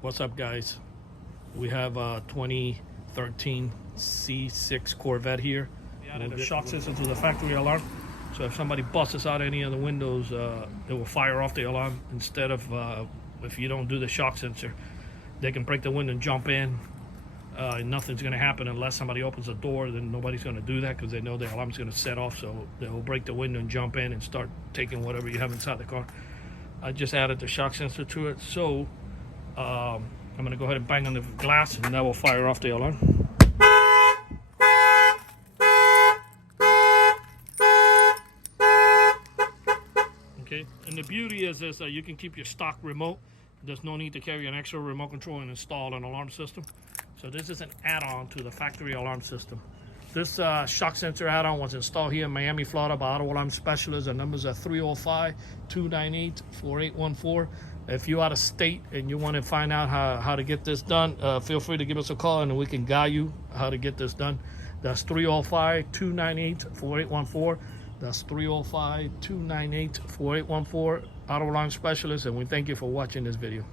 What's up, guys? We have a 2013 C6 Corvette here. We added a shock system to the factory alarm, so if somebody busts out any of the windows, it will fire off the alarm. Instead of if you don't do the shock sensor, they can break the window and jump in. Nothing's going to happen unless somebody opens the door. Then nobody's going to do that because they know the alarm's going to set off, so they'll break the window and jump in and start taking whatever you have inside the car. I just added the shock sensor to it, so I'm going to go ahead and bang on the glass, and that will fire off the alarm. Okay, and the beauty is this, you can keep your stock remote. There's no need to carry an extra remote control and install an alarm system. So this is an add-on to the factory alarm system. This shock sensor add-on was installed here in Miami, Florida by Auto Alarm Specialists. The numbers are 305-298-4814. If you're out of state and you want to find out how to get this done, feel free to give us a call and we can guide you how to get this done. That's 305-298-4814. That's 305-298-4814. Auto Alarm Specialists, and we thank you for watching this video.